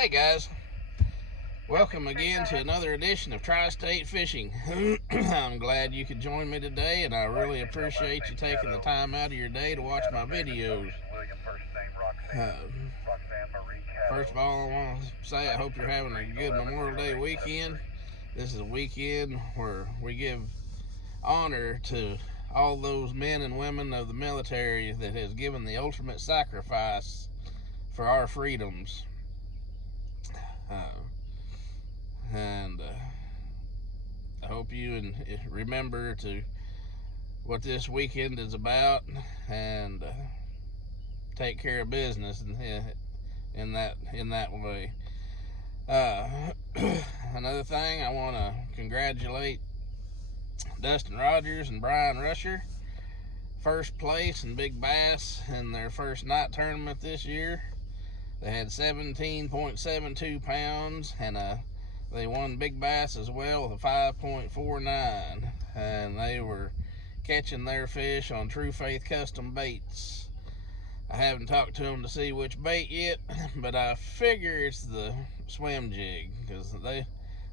Hey guys, welcome again to another edition of Tri-State Fishing. I'm glad you could join me today, and I really appreciate you taking the time out of your day to watch my videos. First of all, I want to say I hope you're having a good Memorial Day weekend. This is a weekend where we give honor to all those men and women of the military that has given the ultimate sacrifice for our freedoms. I hope you remember to what this weekend is about, and take care of business in that way. Another thing, I want to congratulate Dustin Rogers and Brian Rusher, first place in big bass in their first night tournament this year. They had 17.72 pounds, and they won big bass as well with a 5.49, and they were catching their fish on Tru Faith Custom Baits. I haven't talked to them to see which bait yet, but I figure it's the swim jig, because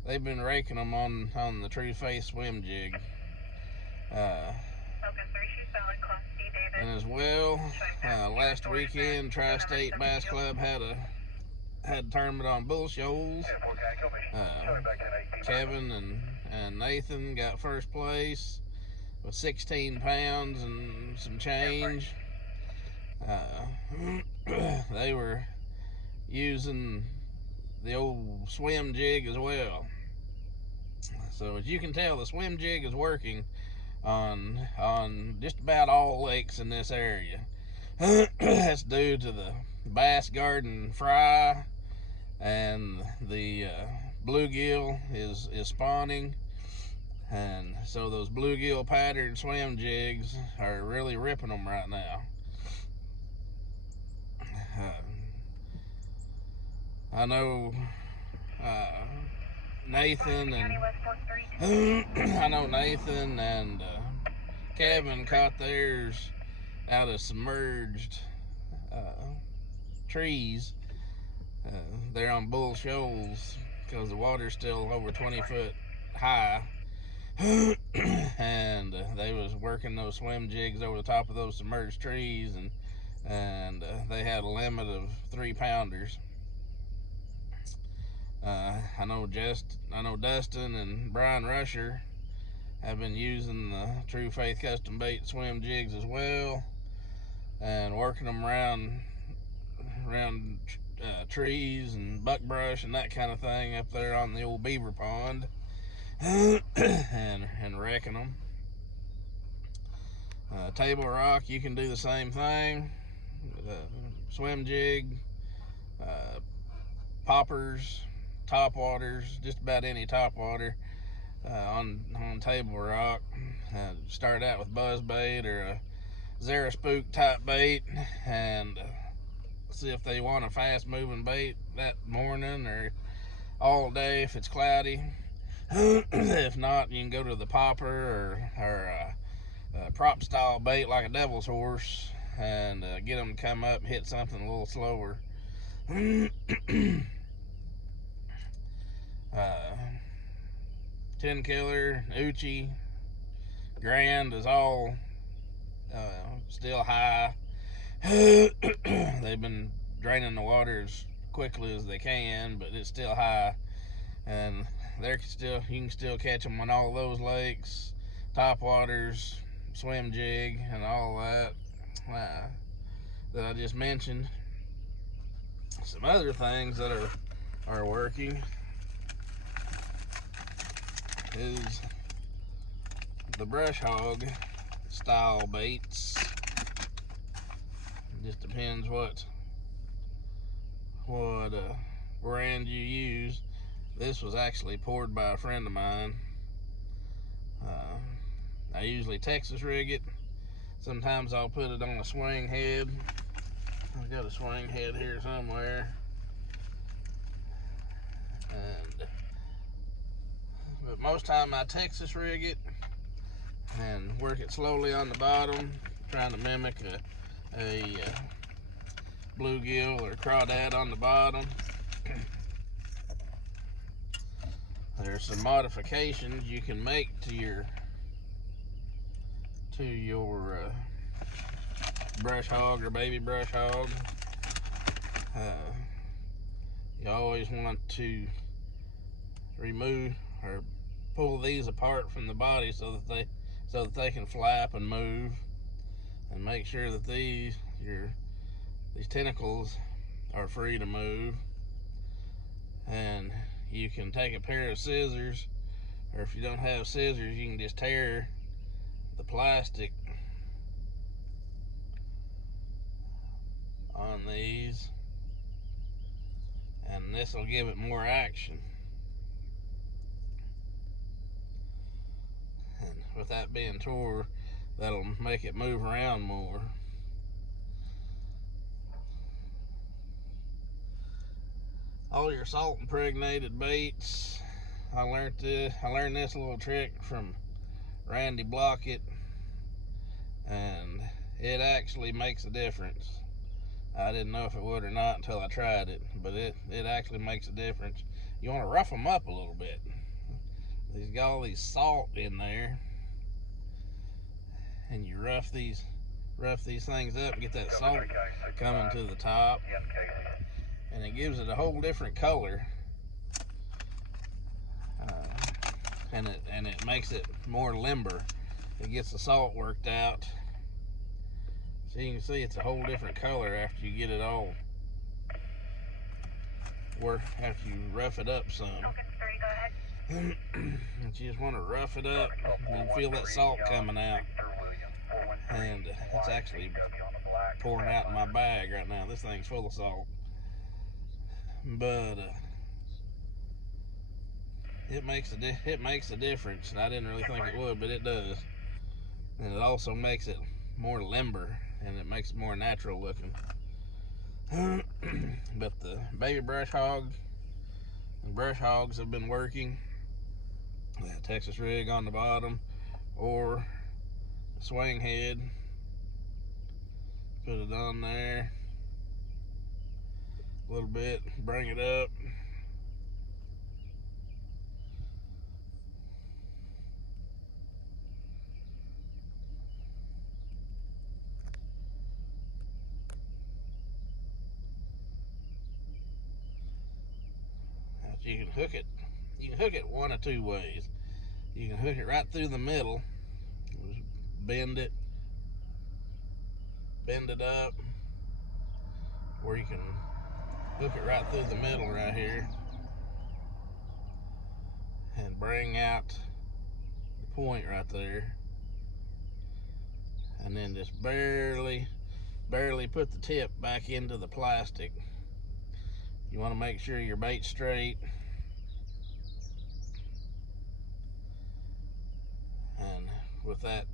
they've been raking them on the Tru Faith swim jig. And as well, last weekend Tri-State Bass Club had a tournament on Bull Shoals. Kevin and Nathan got first place with 16 pounds and some change. They were using the old swim jig as well. So as you can tell, the swim jig is working on just about all lakes in this area. That's due to the bass garden fry, and the bluegill is spawning, and so those bluegill pattern swim jigs are really ripping them right now. I know Nathan and Kevin caught theirs out of submerged trees. They're on Bull Shoals because the water's still over 20 foot high, and they was working those swim jigs over the top of those submerged trees, and they had a limit of 3-pounders. I know Dustin and Brian Rusher have been using the Tru Faith Custom Bait swim jigs as well, and working them around trees and buckbrush and that kind of thing up there on the old beaver pond, and wrecking them. Table rock, you can do the same thing. Swim jig, poppers, top waters, just about any top water on table rock. Start out with buzz bait or a Zara spook type bait, and see if they want a fast moving bait that morning or all day if it's cloudy. If not, you can go to the popper or prop style bait like a devil's horse, and get them to come up and hit something a little slower. 10 killer, Uchi, Grand is all still high. They've been draining the water as quickly as they can, but it's still high, and you can still catch them on all those lakes, top waters, swim jig, and all that I just mentioned. Some other things that are working is the brush hog style baits. It just depends what brand you use. This was actually poured by a friend of mine. I usually Texas rig it. Sometimes I'll put it on a swing head. I've got a swing head here somewhere. But most time I Texas rig it and work it slowly on the bottom, trying to mimic a bluegill or crawdad on the bottom. There's some modifications you can make to your brush hog or baby brush hog. You always want to remove or pull these apart from the body so that they can flap and move, and make sure that these tentacles are free to move. And you can take a pair of scissors, or if you don't have scissors, you can just tear the plastic on these, and this will give it more action. And with that being tore, that'll make it move around more. All your salt impregnated baits, I learned this little trick from Randy Blockett, and it actually makes a difference. I didn't know if it would or not until I tried it, but it actually makes a difference. You want to rough them up a little bit. They've got all these salt in there, and you rough these things up and get that salt coming to the top, and it gives it a whole different color, and it makes it more limber. It gets the salt worked out, so you can see it's a whole different color after you get it all, or after you rough it up some. But you just want to rough it up and feel that salt coming out, and it's actually pouring out in my bag right now. This thing's full of salt, but it makes a difference. And I didn't really think it would, but it does. And it also makes it more limber, and it makes it more natural looking. But the baby brush hog and brush hogs have been working. That Texas rig on the bottom, or a swing head. Put it on there a little bit, bring it up. You can hook it. You can hook it one of two ways. You can hook it right through the middle, bend it up, or you can hook it right through the middle right here and bring out the point right there, and then just barely put the tip back into the plastic. You want to make sure your bait's straight, and with that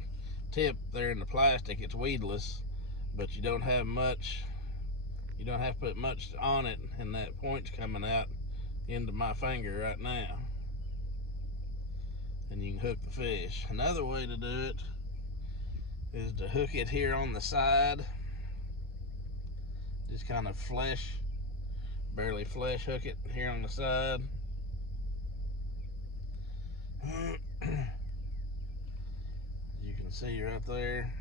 tip there in the plastic, it's weedless, but you don't have to put much on it, and that point's coming out into my finger right now, and you can hook the fish. Another way to do it is to hook it here on the side, just kind of barely flesh hook it here on the side. You can see right there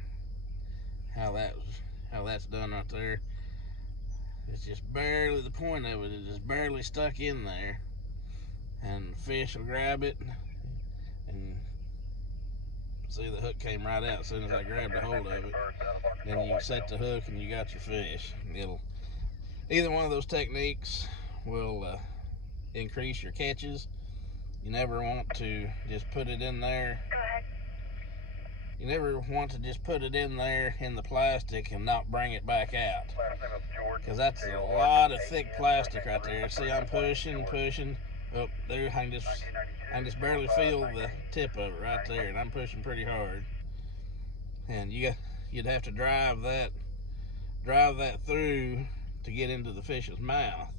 how that's done right there. It's just barely, the point of it is just barely stuck in there, and the fish will grab it, and see the hook came right out as soon as I grabbed a hold of it. Then you set the hook and you got your fish. Either one of those techniques will increase your catches. You never want to just put it in there. You never want to just put it in there in the plastic and not bring it back out, because that's a lot of thick plastic right there. See, I'm pushing. Oh, there, I can just barely feel the tip of it right there, and I'm pushing pretty hard. And you'd have to drive that through to get into the fish's mouth.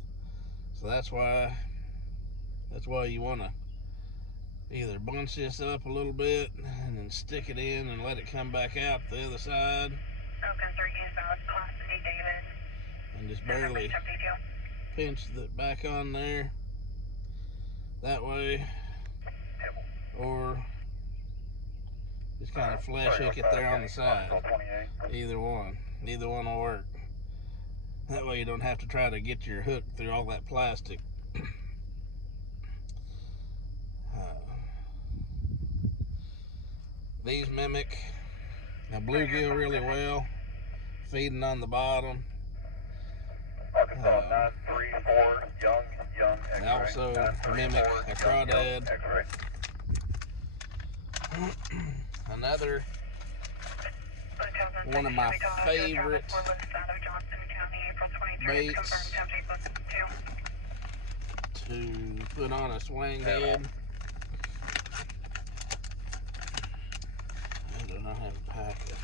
So that's why you want to either bunch this up a little bit and then stick it in and let it come back out the other side, and just barely pinch it back on there. That way or just kind of flesh hook it there on the side. Either one will work. That way you don't have to try to get your hook through all that plastic. These mimic a bluegill really well, feeding on the bottom. They also mimic a crawdad. Another one of my favorite baits to put on a swing head. I do not have a packet.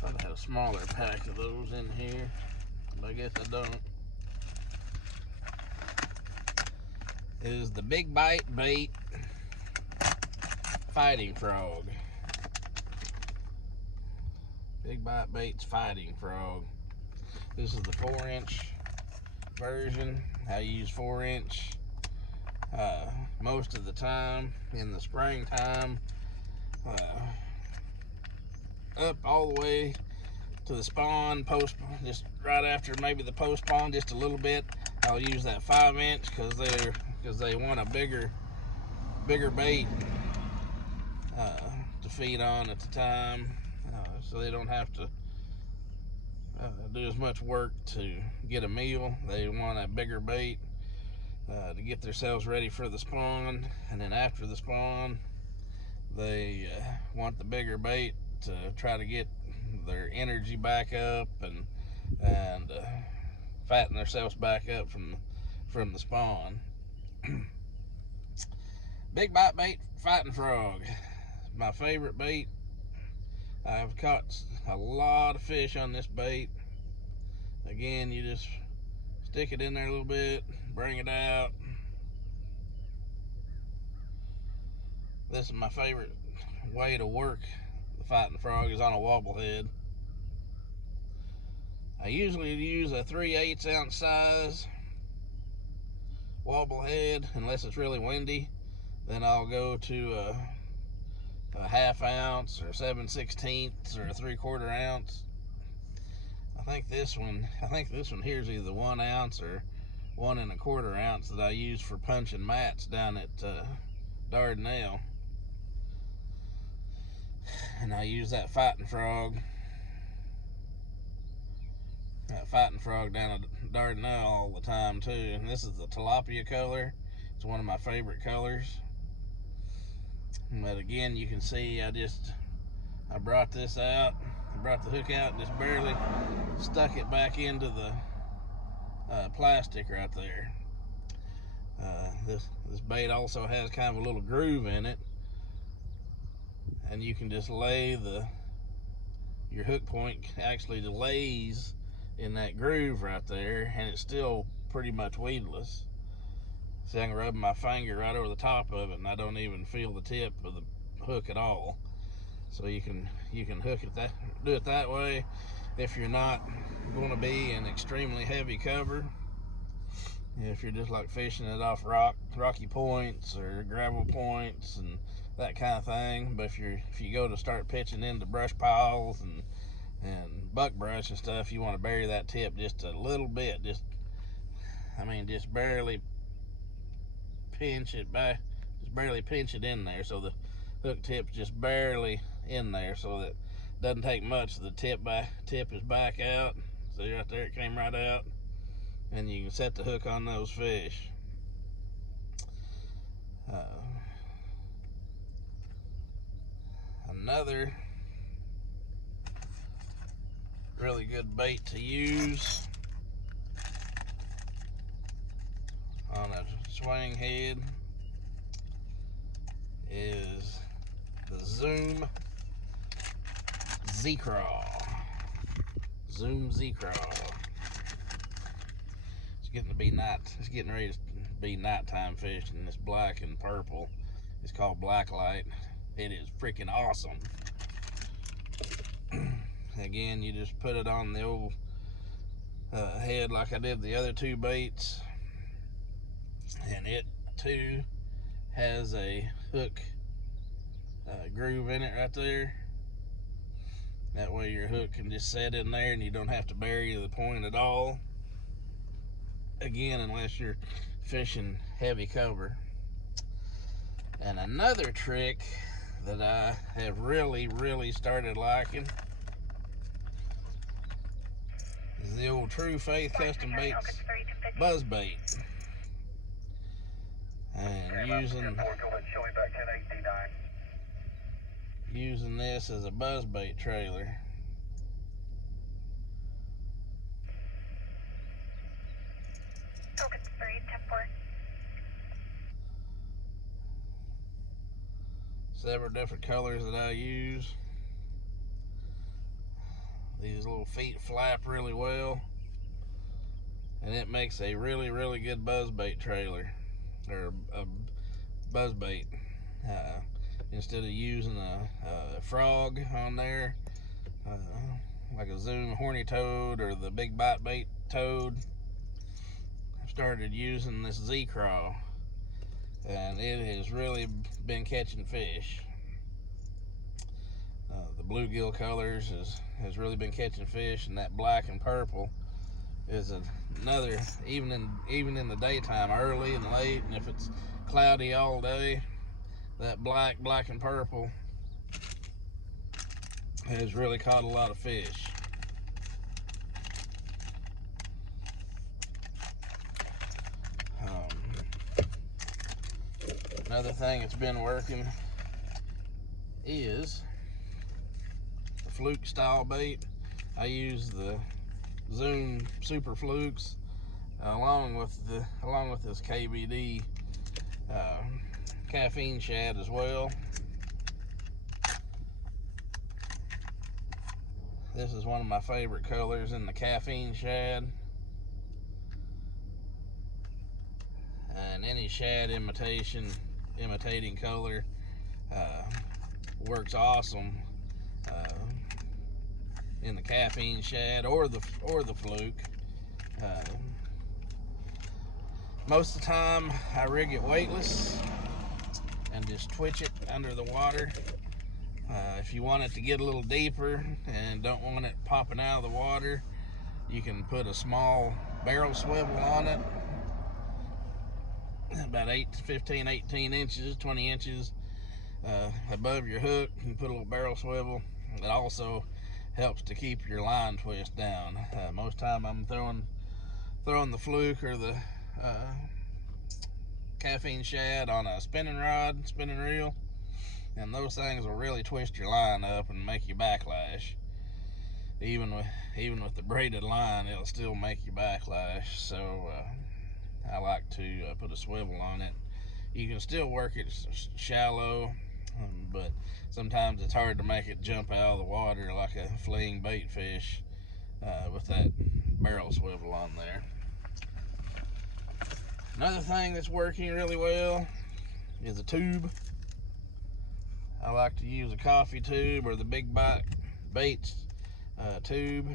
Thought I had a smaller pack of those in here, but I guess I don't. Is the Big Bite Bait Fighting Frog. Big Bite Bait's Fighting Frog. This is the 4-inch version. I use 4-inch most of the time in the springtime. Up all the way to the spawn, post, just right after maybe the post spawn, just a little bit. I'll use that 5-inch because they want a bigger bait to feed on at the time, so they don't have to do as much work to get a meal. They want a bigger bait to get themselves ready for the spawn, and then after the spawn they want the bigger bait to try to get their energy back up and fatten themselves back up from the spawn. Big Bite Bait Fighting Frog, my favorite bait. I've caught a lot of fish on this bait. Again, you just stick it in there a little bit, bring it out. This is my favorite way to work the Fighting Frog, is on a wobble head. I usually use a 3/8 ounce size wobble head, unless it's really windy. Then I'll go to a 1/2 ounce or 7/16 or a 3/4 ounce. I think this one here is either 1 ounce or 1 1/4 ounce that I use for punching mats down at Dardanelle. And I use that Fighting Frog down at Dardanelle all the time too. And this is the tilapia color. It's one of my favorite colors. But again, you can see I brought this out. I brought the hook out and just barely stuck it back into the plastic right there. This bait also has kind of a little groove in it, and you can just lay your hook point actually lays in that groove right there, and it's still pretty much weedless. See, I can rub my finger right over the top of it and I don't even feel the tip of the hook at all. So you can hook it do it that way if you're not going to be in extremely heavy cover. If you're just like fishing it off rocky points or gravel points and that kind of thing. But if you go to start pitching into brush piles and buckbrush and stuff, you want to bury that tip just a little bit, just barely pinch it back, just barely pinch it in there, so the hook tip's just barely in there, so that it doesn't take much. The tip is back out. See right there, it came right out, and you can set the hook on those fish. Another really good bait to use on a swing head is the Zoom ZCrawl. Zoom ZCrawl. It's getting ready to be nighttime fishing. It's black and purple. It's called Blacklight. It is freaking awesome. Again, you just put it on the old head like I did the other two baits, and it too has a hook groove in it right there. That way your hook can just set in there and you don't have to bury the point at all. Again, unless you're fishing heavy cover. And another trick that I have really started liking is the old Tru Faith Custom Baits buzz bait. And using this as a buzz bait trailer. Several different colors that I use. These little feet flap really well, and it makes a really good buzz bait trailer, or a buzz bait. Instead of using a frog on there, like a Zoom horny toad or the big bite bait toad, I've started using this ZCrawl, and it has really been catching fish. The bluegill colors has really been catching fish, and that black and purple is another, even in the daytime, early and late, and if it's cloudy all day, that black and purple has really caught a lot of fish. Another thing that's been working is the Fluke style bait. I use the Zoom Super Flukes along with this KBD caffeine shad as well. This is one of my favorite colors in the caffeine shad. And any shad imitating color works awesome in the caffeine shad or the Fluke. Most of the time I rig it weightless and just twitch it under the water. If you want it to get a little deeper and don't want it popping out of the water, you can put a small barrel swivel on it, about 15, 18 inches, 20 inches above your hook. You can put a little barrel swivel. It also helps to keep your line twist down. Most time I'm throwing the Fluke or the caffeine shad on a spinning reel, and those things will really twist your line up and make you backlash. Even with the braided line, it'll still make you backlash. So I like to put a swivel on it. You can still work it shallow, but sometimes it's hard to make it jump out of the water like a fleeing bait fish with that barrel swivel on there. Another thing that's working really well is a tube. I like to use a coffee tube or the big bite baits tube,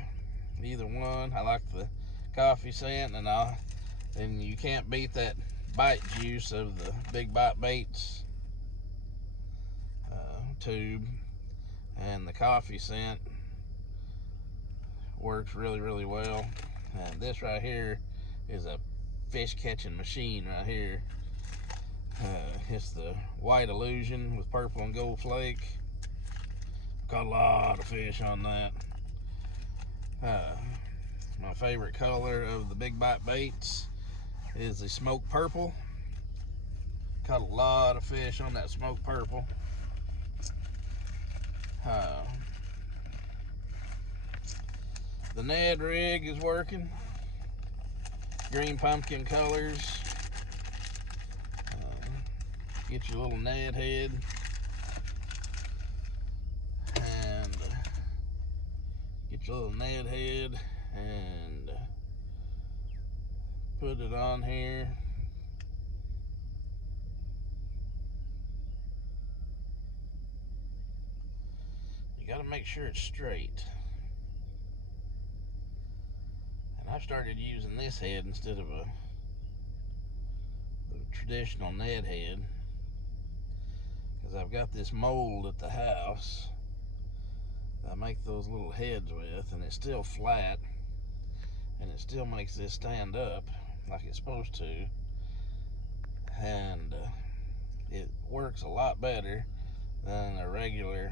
either one. I like the coffee scent, and you can't beat that bite juice of the big bite baits tube, and the coffee scent works really well. And this right here is a fish catching machine right here. It's the White Illusion with purple and gold flake. Caught a lot of fish on that. My favorite color of the big bite baits is the smoke purple. Caught a lot of fish on that smoke purple. The Ned Rig is working. Green pumpkin colors. Get your little Ned head and get your little Ned head and put it on here. You got to make sure it's straight. And I've started using this head instead of traditional Ned head, because I've got this mold at the house that I make those little heads with, and it's still flat, and it still makes this stand up like it's supposed to, and it works a lot better than a regular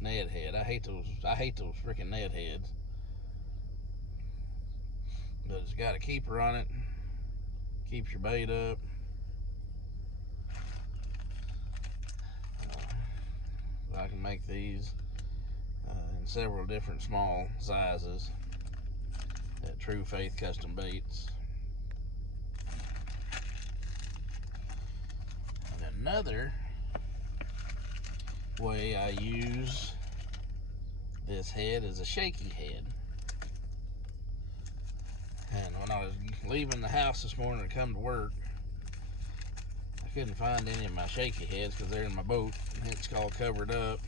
Ned head. I hate those freaking Ned heads, but it's got a keeper on it, keeps your bait up. I can make these in several different small sizes at Tru Faith Custom Baits. And another way I use this head is a shaky head. And when I was leaving the house this morning to come to work, I couldn't find any of my shaky heads because they're in my boat. It's all covered up,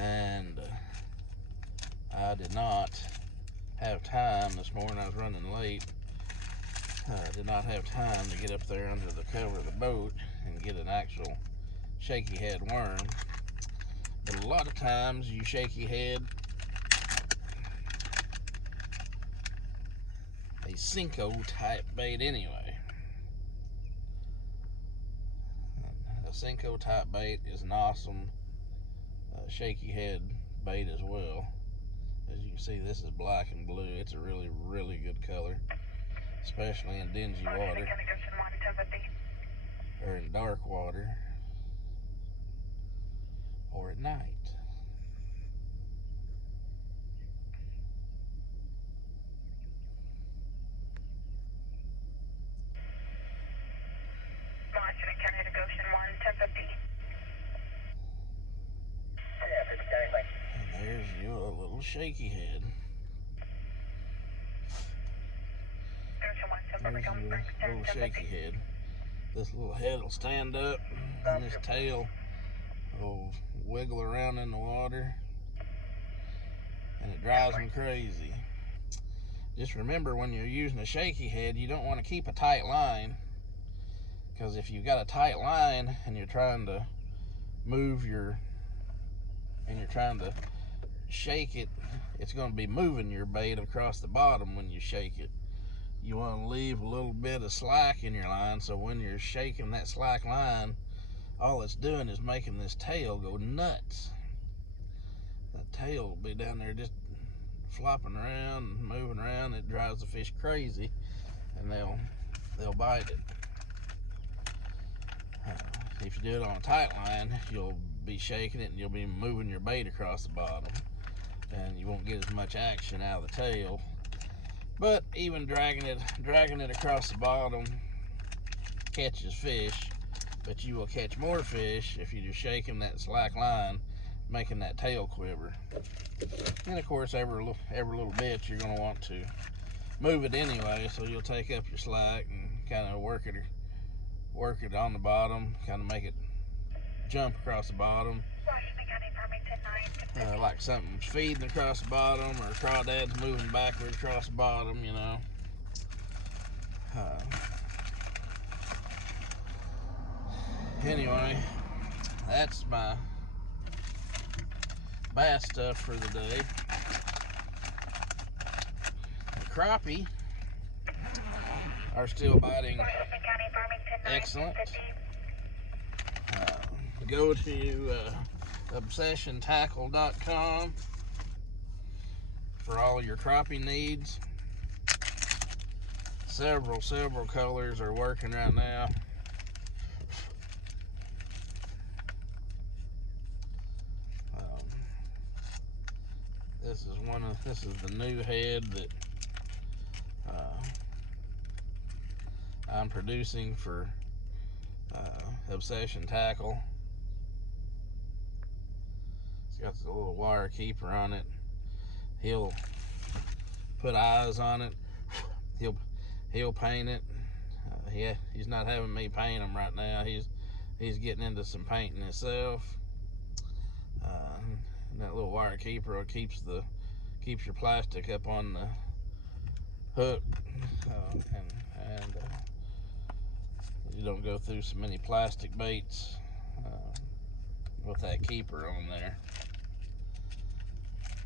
and I did not have time this morning. I was running late. I did not have time to get up there under the cover of the boat and get an actual shaky head worm. But a lot of times you shaky head a Senko type bait anyway. A Senko type bait is an awesome shaky head bait as well. As you can see, this is black and blue. It's a really, really good color, especially in dingy water or in dark water or at night. And there's your little shaky head. There's your little shaky head. This little head will stand up, and this tail will wiggle around in the water, and it drives me crazy. Just remember, when you're using a shaky head, you don't want to keep a tight line, because if you've got a tight line and you're trying to shake it, it's going to be moving your bait across the bottom when you shake it. You want to leave a little bit of slack in your line, so when you're shaking that slack line, all it's doing is making this tail go nuts. That tail will be down there just flopping around and moving around. It drives the fish crazy, and they'll bite it. If you do it on a tight line, you'll be shaking it and you'll be moving your bait across the bottom, and you won't get as much action out of the tail. But even dragging it across the bottom catches fish, but you will catch more fish if you're just shaking that slack line, making that tail quiver. And of course, every little bit you're going to want to move it anyway, so you'll take up your slack and kind of work it on the bottom, kind of make it jump across the bottom, like something's feeding across the bottom, or crawdad's moving backwards across the bottom, you know. Anyway, that's my bass stuff for the day. The crappie are still biting excellent. Go to obsessiontackle.com for all your crappie needs. Several colors are working right now. This is the new head that I'm producing for Obsession Tackle. It's got the little wire keeper on it. He'll put eyes on it. He'll paint it. He's not having me paint them right now. He's getting into some painting himself. And that little wire keeper keeps your plastic up on the hook, and you don't go through so many plastic baits with that keeper on there.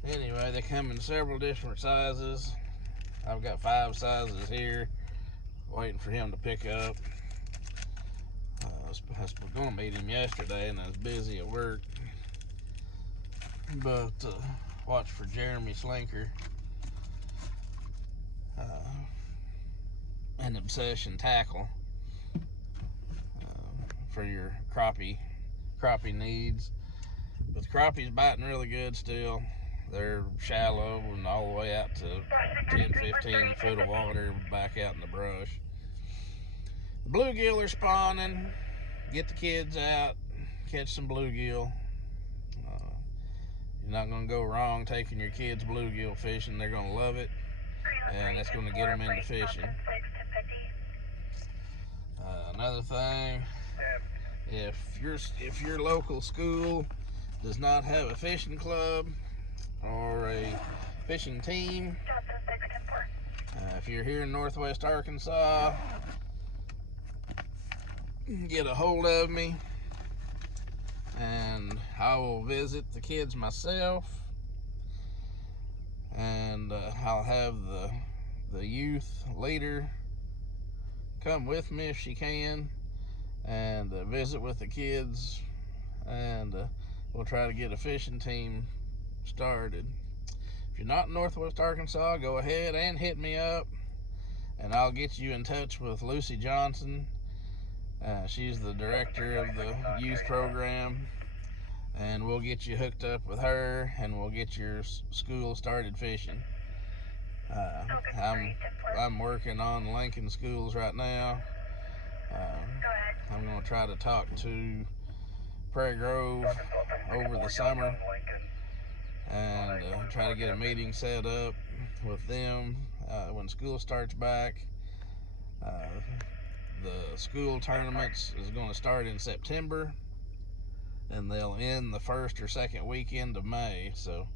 Anyway, they come in several different sizes. I've got 5 sizes here, waiting for him to pick up. I was going to meet him yesterday, and I was busy at work. But watch for Jeremy Slinker and Obsession Tackle for your crappie needs. But the crappie's biting really good still. They're shallow and all the way out to 10-15 foot of water back out in the brush. The bluegill are spawning. Get the kids out, catch some bluegill. You're not going to go wrong taking your kids bluegill fishing. They're going to love it, and that's going to get them into fishing. Another thing, if your local school does not have a fishing club or a fishing team, if you're here in Northwest Arkansas, get a hold of me and I will visit the kids myself, and I'll have the youth leader come with me if she can, and visit with the kids, and we'll try to get a fishing team started. If you're not in Northwest Arkansas, go ahead and hit me up, and I'll get you in touch with Lucy Johnson. She's the director of the youth program, and we'll get you hooked up with her, and we'll get your school started fishing. I'm working on Lincoln schools right now. I'm going to try to talk to Prairie Grove over the summer and try to get a meeting set up with them when school starts back. The school tournaments is going to start in September, and they'll end the first or second weekend of May. So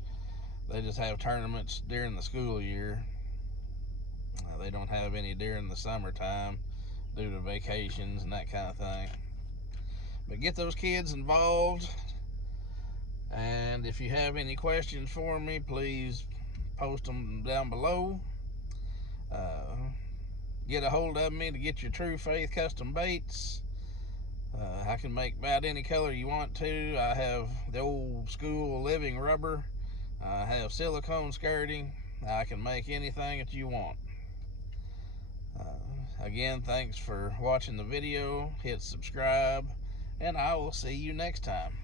they just have tournaments during the school year. They don't have any during the summertime due to vacations and that kind of thing. But get those kids involved, and if you have any questions for me, please post them down below. Get a hold of me to get your Tru Faith Custom Baits. I can make about any color you want to. I have the old school living rubber. I have silicone skirting. I can make anything that you want. Again, thanks for watching the video. Hit subscribe, and I will see you next time.